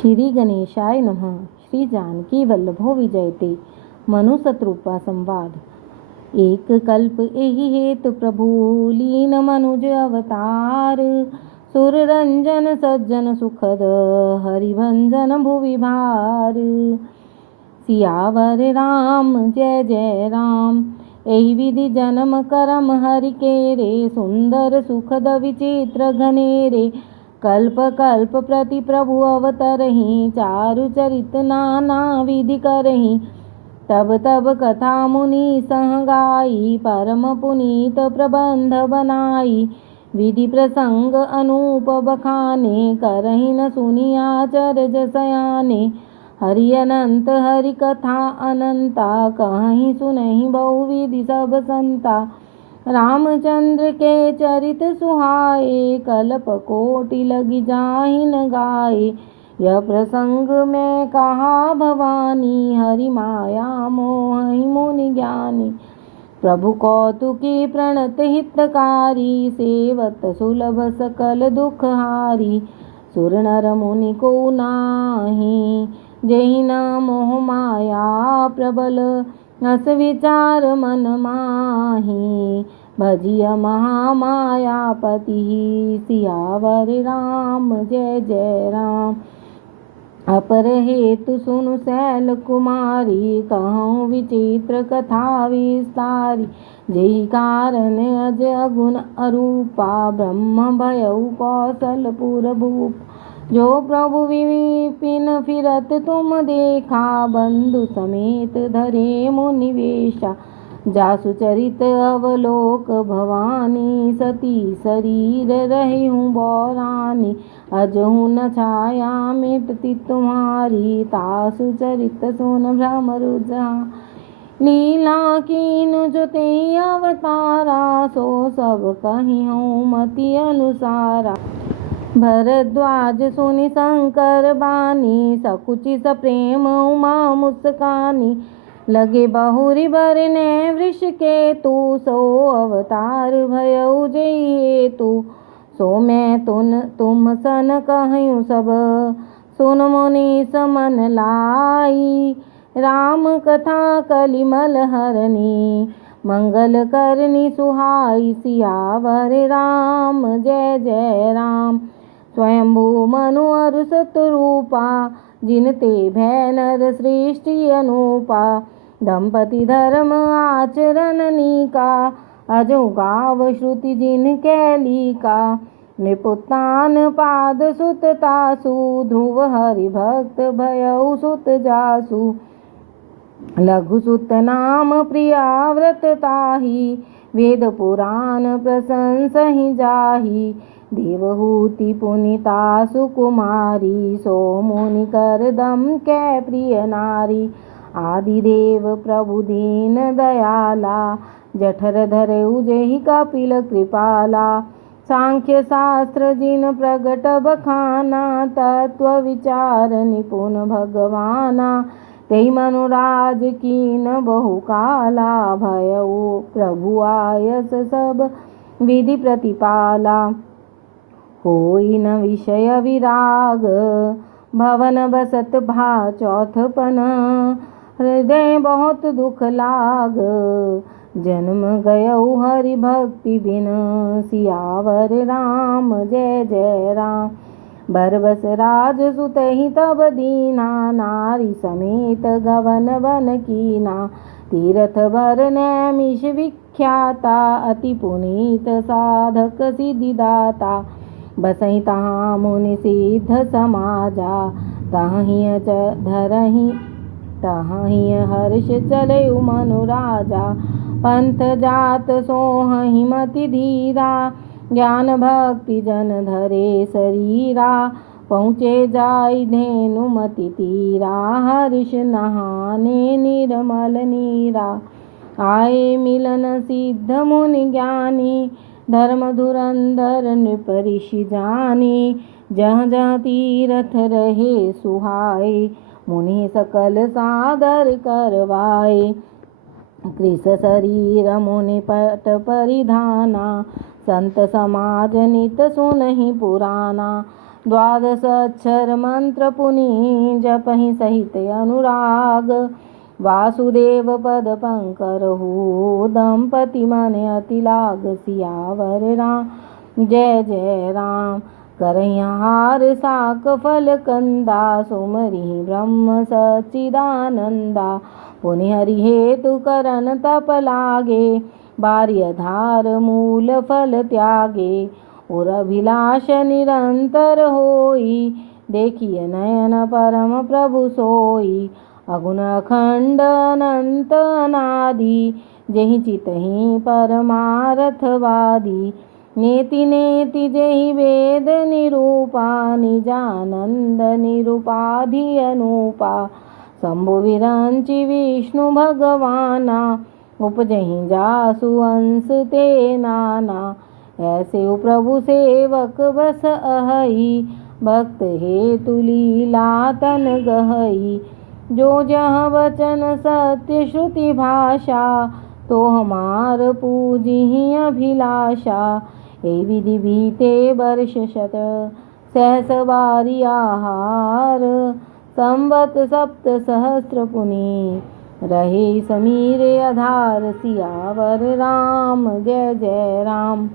श्री गणेशाय नमः। श्री जानकी वल्लभो विजयते। मनुशत्रुपा संवाद। एक कल्प एहि हेतु प्रभु लीन मनुज अवतार। सुर रंजन सज्जन सुखद हरिभंजन भुवि भार। सियावर राम जय जय राम। एहि विधि जन्म करम हरि के रे। सुंदर सुखद विचित्र घनेरे। कल्प कल्प प्रति प्रभु अवतरहि। चारु चरित नाना विधि करहि। तब तब कथा मुनि सह गाई। परम पुनीत प्रबंध बनाई। विधि प्रसंग अनूप बखाने। करहि न सुनि आचर्य सयाने। हरि अनंत हरि कथा अनंता। कहीं सुनहि बहुविधि सब संता। रामचंद्र के चरित सुहाए। कल्प कोटि लगी जाहि न गाए। यह प्रसंग में कहा भवानी। हरि माया मोहि मुनि ज्ञानी। प्रभु कौतुकी प्रणत हितकारी। सेवत सुलभ सकल दुख हारी। सुर नर मुनि को नाही। जेहि न मोह माया प्रबल। अस विचार मन माही। भजिय महामायापति। सियावर राम जय जय राम। अपर हेतु सुनु शैल कुमारी। कहूँ विचित्र कथा विस्तारी। जेहि कारण अज अगुण अरूपा। ब्रह्म भयउ कौशलपुर भूप। जो प्रभु विपिन फिरत तुम देखा। बंधु समेत धरे मुनि वेशा। जासु चरित अवलोक भवानी। सती शरीर रहिहूँ बौरानी। अजहु न छाया मिटती तुम्हारी। तासु चरित सुन भ्रम रुझा। लीला कीन जो तेहि अवतारा। सो सब कहिहूँ मति अनुसारा। भरद्वाज सुनि शंकर बानी। सकुचि सप्रेम उमा मुस्कानी। लगे बहुरी बरने वृष केतु। सो अवतार भयउ जेहि हेतु। सो मैं तुम सन कहूँ सब। सुन मुनि समन लाई। राम कथा कलिमल हरनी। मंगल करनी सुहाई। सियावर राम जय जय राम। स्वयंभू मनु अरु सतरूपा। जिनते भय नर सृष्टि अनूपा। दंपति धर्म आचरण नीका। अजो गाव श्रुति जिन कैलिका। नृपुतान पाद सुत तासु। ध्रुव हरि भक्त भयउ सुत जासु। लघु सुत नाम प्रिया व्रत ताहि। वेद पुराण प्रशंसहि जाहि। देवहूति पुनीता सुकुमारी। सो मुनि कर दम कै प्रिय नारी। आदिदेव प्रभु दीन दयाला। जठर धरऊ जेहि कपिल कृपाला। सांख्य शास्त्र जिन प्रगट बखाना। तत्व विचार निपुण भगवाना। तेहि मनुराज कीन बहु काला। भयउ प्रभु आयस सब विधि प्रतिपाला। होई न विषय विराग। भवन बसत भा चौथपन। हृदय बहुत दुख लाग। जन्म गयउ हरि भक्ति बिन। सियावर राम जय जय राम। बरबस राज सुतहि तब दीना। नारी समेत गवन बन कीना। तीरथ भर नैमिष विख्याता। अति पुनीत साधक सिद्धिदाता। बसहि तहाँ मुनि सिद्ध समाजा। तहीं हर्ष चलऊ मनु राजा। पंथ जात सोहहि मति धीरा। ज्ञान भक्ति जन धरे शरीरा। पहुँचे जाई धेनु मति तीरा। हर्ष नहाने निर्मल नीरा। आए मिलन सिद्ध मुनि ज्ञानी। धर्म धुरंधर नृप ऋषि जानी। जहाँ जहाँ तीरथ रहे सुहाए। मुनि सकल सादर करवाए। कृष शरीर मुनि पट परिधाना। संत समाज नित सुनहि पुराना। द्वादश अक्षर मंत्र पुनि जपहि सहित अनुराग। वासुदेव पद पंकरहु दंपति मन अति लाग। सियावर राम जय जय राम। करहिहार साक फल कंदा सुमरि ब्रह्म सच्चिदानंदा। पुनि हरि हेतु करन तप लागे बार्य धार मूल फल त्यागे। और अभिलाष निरंतर होई देखिए नयन परम प्रभु सोई। अगुण अखंड अनंत अनादि जेहि चितहि परमार्थवादी। नेति नेति जेहि वेद निरूपा निजानंद निरूपाधि अनूपा। शंभु विरंचि विष्णु भगवाना उपजहि जासु अंश ते नाना। ऐसे प्रभु सेवक बस अहई भक्त हेतु लीला तन गहई। जो जह वचन सत्य श्रुति भाषा तो हमार पूजिहि अभिलाषा। ए विधि बीते वर्ष शत सहस बारी आहार। संवत सप्त सहस्त्र पुनि रहे समीरे आधार। सियावर राम जय जय राम।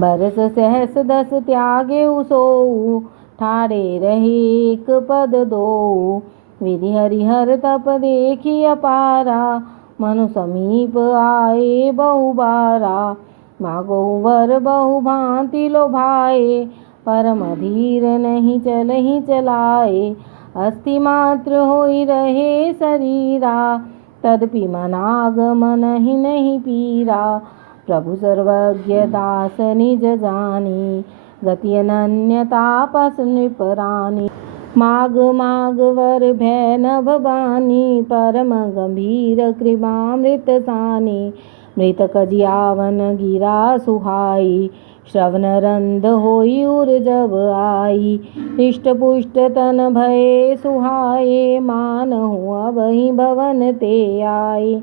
बरस सहस दस त्यागे उसोऊ ठाड़े रहे एक पद दो। विधि हरिहर तप देखी अपारा मनु समीप आए बहुबारा। मागो वर बहु भांति लो भाए परम धीर नहीं चलहि चलाए। अस्थि मात्र होई रहे शरीरा तदपि मनाग मन ही नहीं पीरा। प्रभु सर्वज्ञ दास निज जानी गति अनन्य तापस नृपरानी। माग माग वर भय नभ बानी परम गंभीर कृपामृत सानी। मृतक जियावन गिरा सुहाई श्रवण रंध होई उर जब आई। हृष्ट पुष्ट तन भये सुहाए मानहु अबहि भवन ते आए।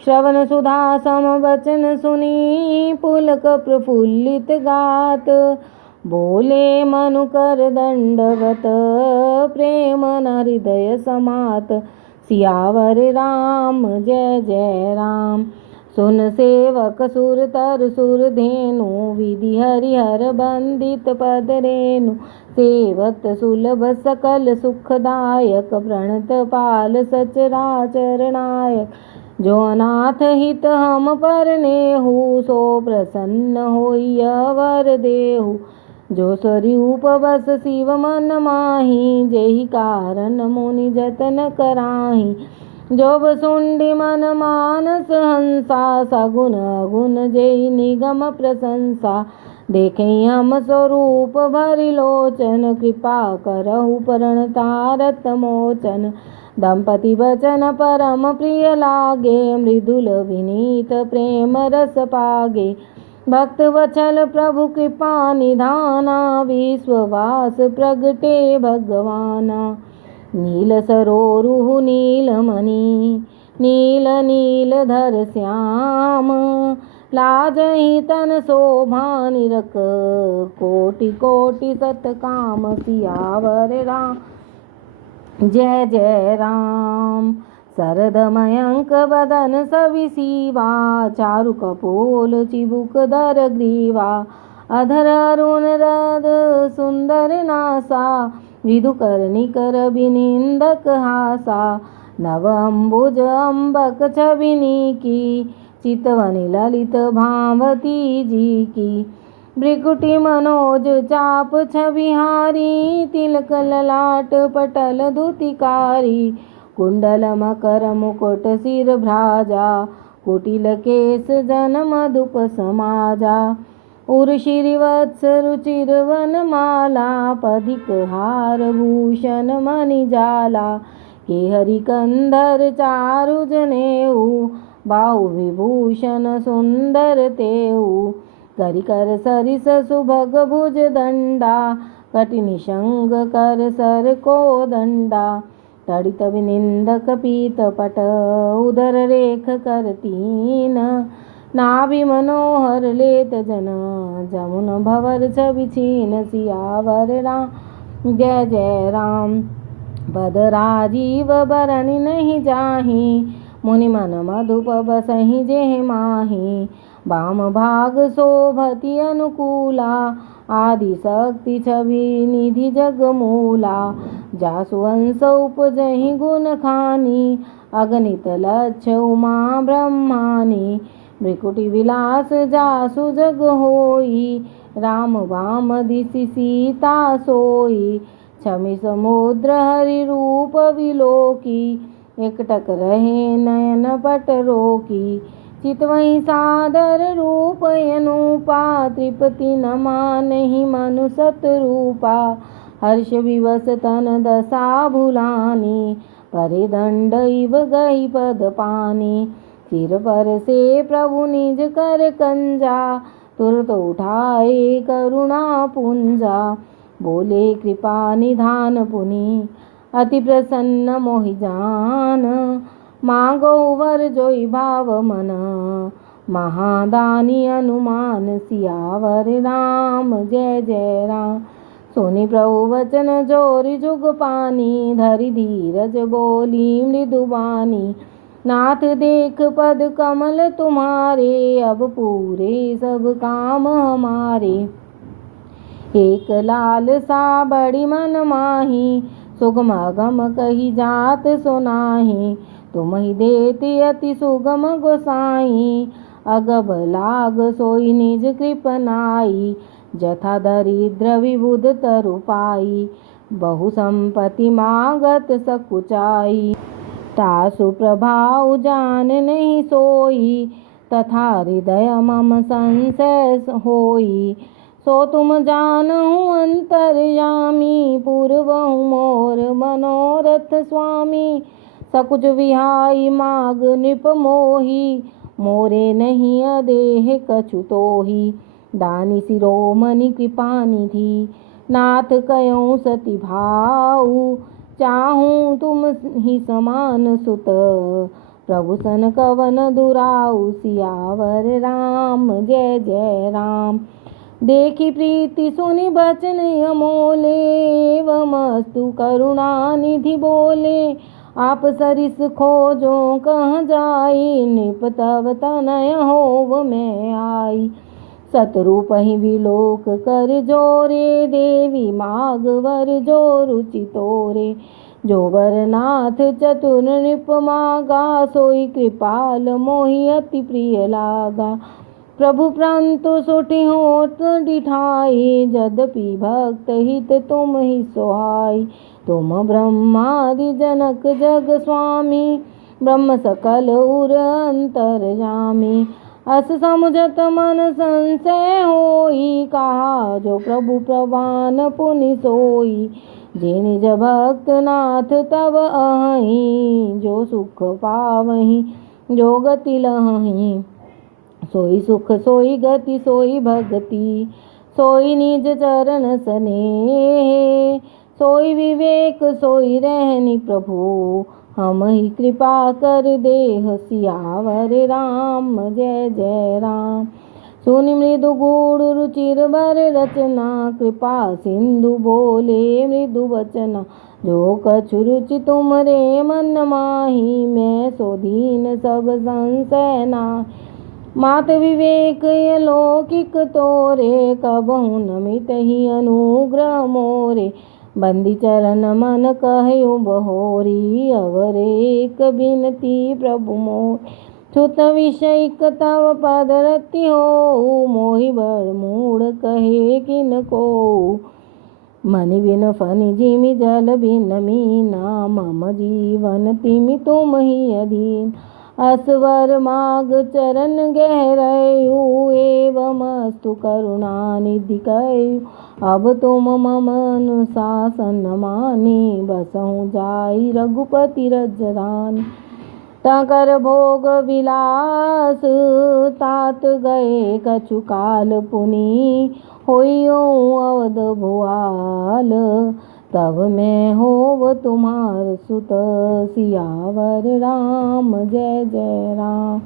श्रवण सुधा सम वचन सुनी पुलक प्रफुल्लित गात। बोले मनु कर दंडवत प्रेम न हृदय समात। सियावर राम जय जय राम। सुन सेवक सुर तर सुर धेनु विधि हरिहर बंदित पद रेणु। सेवत सुलभ सकल सुखदायक प्रणत पाल सचराचर नायक। जो अनाथ हित हम परनेहु सो प्रसन्न होई अवर देहु। जो स्वरूप बस शिव मन माही जेहि कारण मुनि जतन कराही। जो बसुंडी मन मानस हंसा सगुन अगुन जेहि निगम प्रशंसा। देखें हम स्वरूप भरि लोचन कृपा करहु प्रणतारत मोचन। दंपति वचन परम प्रिय लागे मृदुल विनीत प्रेम रस पागे। भक्त वचल प्रभु कृपा निधाना विश्ववास प्रगटे भगवाना। नील सरोरुह नील मणि नील नील धर श्याम। लाजहि तन शोभा निरख कोटि कोटि सत काम। सियावर राम जय जय राम। सरद मयंक बदन सवि सीवा चारु कपोल चिबुक धर ग्रीवा। अधर अरुण रद सुंदर नासा विधु कर्णिकर बिनिंदक हासा। नव अम्बुज अम्बक छबिनी की चितवनि ललित भावती जी की। भृकुटि मनोज चाप छबिहारी तिलक ललाट पटल धुतिकारी। कुंडल मकर मुकुट सिर भ्राजा कुटिल केस जन मधुप समाजा। उर श्रीवत्स रुचिर वनमाला पदिक हार भूषण मणि जाला। केहरि कंधर चारु जनेऊ बाहु विभूषण सुंदर तेऊ। करि कर सरिस सुभग भुज दंडा कटि निषंग कर सर को दंडा। तड़ित विनिंदक पीत पट उदर रेख कर तीन नाभि मनोहर लेत जन, जमुन भवर छवि छीन। सियावर राम जय जय राम। पद राजीव बरनि नहीं जाहि, मुनि मन मधुप बसहि जेहि माहि। वाम भाग शोभति अनुकूला, आदि शक्ति छवि निधि जग मूला। जासु अंश उपजहि गुण खानी, अगणित लक्ष उमा ब्रह्मानी। भृकुटि विलास जासु जग होई, राम वाम दिसि सीता सोई। छवि समुद्र हरि रूप विलोकी, एकटक रहे नयन पट रोकी। चितवहि सादर रूप अनुपा, तृप्ति न मानहि मनु सत रूपा। हर्ष विवश तन दशा भुलानी, परे दंड इव गई पद पानी। सिर पर से प्रभु निज कर कंजा, तुरत उठाए करुणा पुंजा। बोले कृपा निधान पुनि, अति प्रसन्न मोहि जान। मांगो वर जोई भाव मन, महादानी अनुमान। सियावर राम जय जय राम। सुनि प्रभु वचन जोरि जुग पानी, धरि धीरज बोली मृदु बानी। नाथ देख पद कमल तुम्हारे, अब पूरे सब काम हमारे। एक लाल सा बड़ी मन माही, सुगम अगम कही जात सुनाही। तुम ही देती अति सुगम गोसाई, अगब लाग सोई निज कृपनाई। जथा दरिद्र विबुध तरु पाई, बहु संपत्ति मागत सकुचाई। तासु प्रभाव जान नहीं सोई, तथा हृदय मम संशय होई। सो तुम जानहु अंतर्यामी, पूर्वहु मोर मनोरथ स्वामी। सकुच विहाई माग नृप मोही, मोरे नहीं अदेह कछु तोही। दानी शिरोमणि कृपा निधि, नाथ कयऊँ सति भाऊ। चाहूँ तुम ही समान सुत, प्रभु सन कवन दुराऊ। सियावर राम जय जय राम। देखी प्रीति सुनि बचन अमोले, एवमस्तु करुणा निधि बोले। आप सरिस खोजो कहाँ जाई, नृप तव तनय होव मैं आई। सतरूप ही विलोक कर जोरे, देवी माग वर जो रुचि तोरे। जो वरनाथ चतुर नृप मागा, सोई कृपाल मोहि अति प्रिय लागा। प्रभु प्रंतु सुठि होत डिठाई, जदपि भक्त हित तुम ही सोहाई। तुम ब्रह्मादि जनक जग स्वामी, ब्रह्म सकल उर अंतर्यामी। अस समुझत मन संशय होई, कहा जो प्रभु प्रवान पुनि सोई। जे निज भक्त नाथ तव अहि, जो सुख पावहि जो गति लहहि। सोई सुख सोई गति सोई भगति, सोई निज चरण स्नेह। सोई विवेक सोई रहनि प्रभु, हम ही कृपा कर देह। सियावर राम जय जय राम। सुनि मृदु गूढ़ रुचिर बर रचना, कृपा सिंधु बोले मृदु वचना। जो कछु रुचि तुमरे मन माही, मैं सो दीन सब संशय नाहि। मात विवेक अलौकिक तोरे, कबहु नमित ही अनुग्रह मोरे। बंदी चरण मन कहयो बहोरी, अवर एक बिनती प्रभु मोर। छुत विषयिक तव पद रति हो, मोहि बड़ मूढ़ कहे किन को। मनि बिन फनि जिमि जल बिन मीना, मम जीवन तिमि तुम ही अधीन। असवर माग चरण गहरयु, एवमस्तु करुणा निधि कयु। अब तुम मम अनुशासन मानी, बसहु जाई रघुपति राजधानी। तकर भोग विलास तात गए कछु काल पुनि, होइयो अवध भुआल। तब मैं होव तुम्हार सुत, सियावर राम जय जय राम।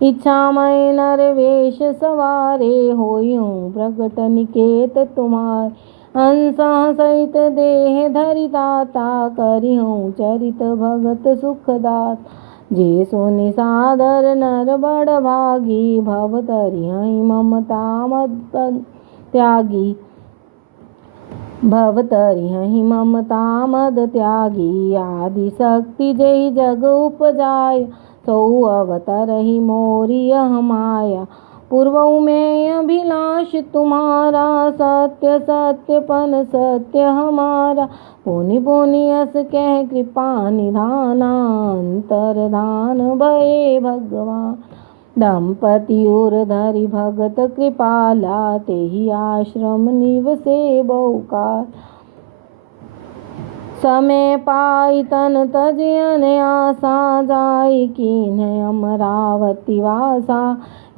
इच्छामय नरवेश सवारे होयूं प्रगट निकेत तुम्हार हंस सहित देह धरि दाता करिहूं चरित भगत सुखदात जे सोनि सादर नर बड़ भागी भव तरिहहि ममता मद त्यागी भव तरिहहि ममता मद त्यागी आदि शक्ति जेहि जग उपजाय सौ अवतरहि मोरि यह माया पूर्वौ में अभिलाष तुम्हारा सत्य सत्यपन सत्य हमारा पुनि पुनि अस कह कृपा निधाना अंतरधान भये भगवान दंपति उर धरि भगत कृपाला तेहि आश्रम निवसे बहुकाल समय पाई तन तजन आशा जाई कीन्ह अमरावती वासा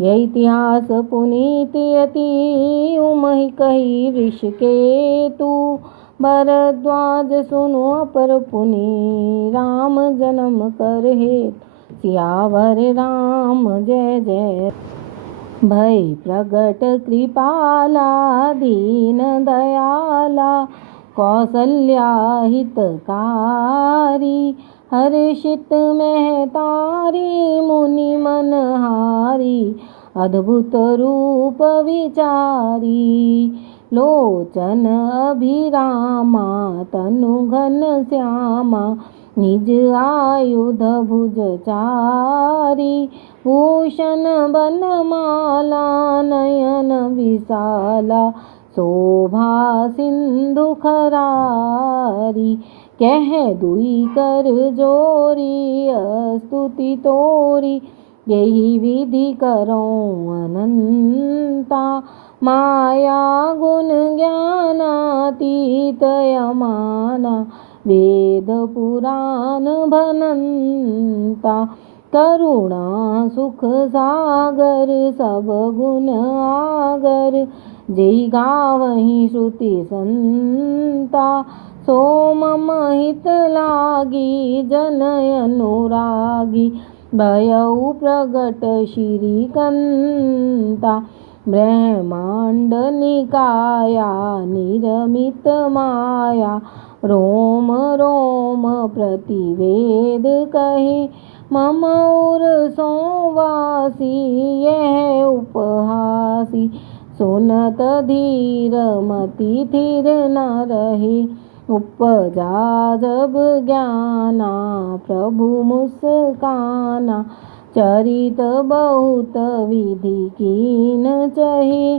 यह इतिहास पुनीत यति उमहि कही ऋषिकेतु भरद्वाज सुनो अपर पुनि राम जन्म कर हेतु सियावर राम जय जय भय प्रगट कृपाला दीन दयाला कौसल्या हितकारी हर्षित महतारी मुनि मनहारी अद्भुत रूप विचारी लोचन अभिरामा तनु घन श्यामा निज आयुध भुज चारी भूषण बनमाला नयन विशाला शोभा सिंधु खरारी कह दुई कर जोरी स्तुति तोरी यही विधि करो अनंता माया गुण ज्ञानातीत यमाना वेद पुराण भनंता करुणा सुख सागर सब गुण आगर जय गावहि श्रुति संता सो मम हित लागी जन अनुरागी भयउ प्रगट श्रीकंता ब्रह्मांड निकाया निरमित माया रोम रोम प्रतिवेद कहे मम उर सोवासी यह उपहासी सुनत धीर मति थिर न रहे उपजा जब ज्ञाना प्रभु मुस्काना चरित बहुत विधि कीन चहे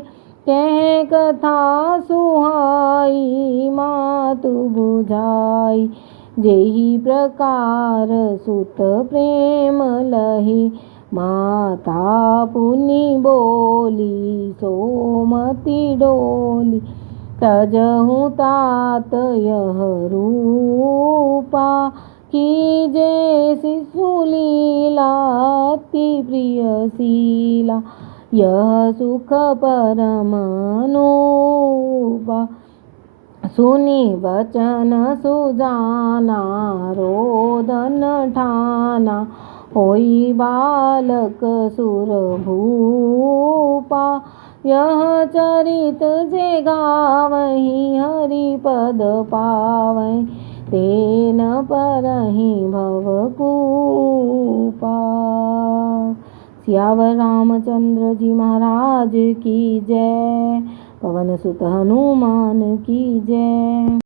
कह कथा सुहाई मातु बुझाई जेहि प्रकार सुत प्रेम लहे माता पुनि बोली सोमति डोली तजहु तात यह रूपा कीजे शिशु लीला अति प्रिय शीला यह सुख परम अनूपा सुनि वचन सुजाना रोदन ठाना होई बालक सुर भूपा यह चरित जे गावहि हरि पद पावै तेन परहि भवकूपा। सियावर रामचंद्र जी महाराज की जय। पवन सुत हनुमान की जय।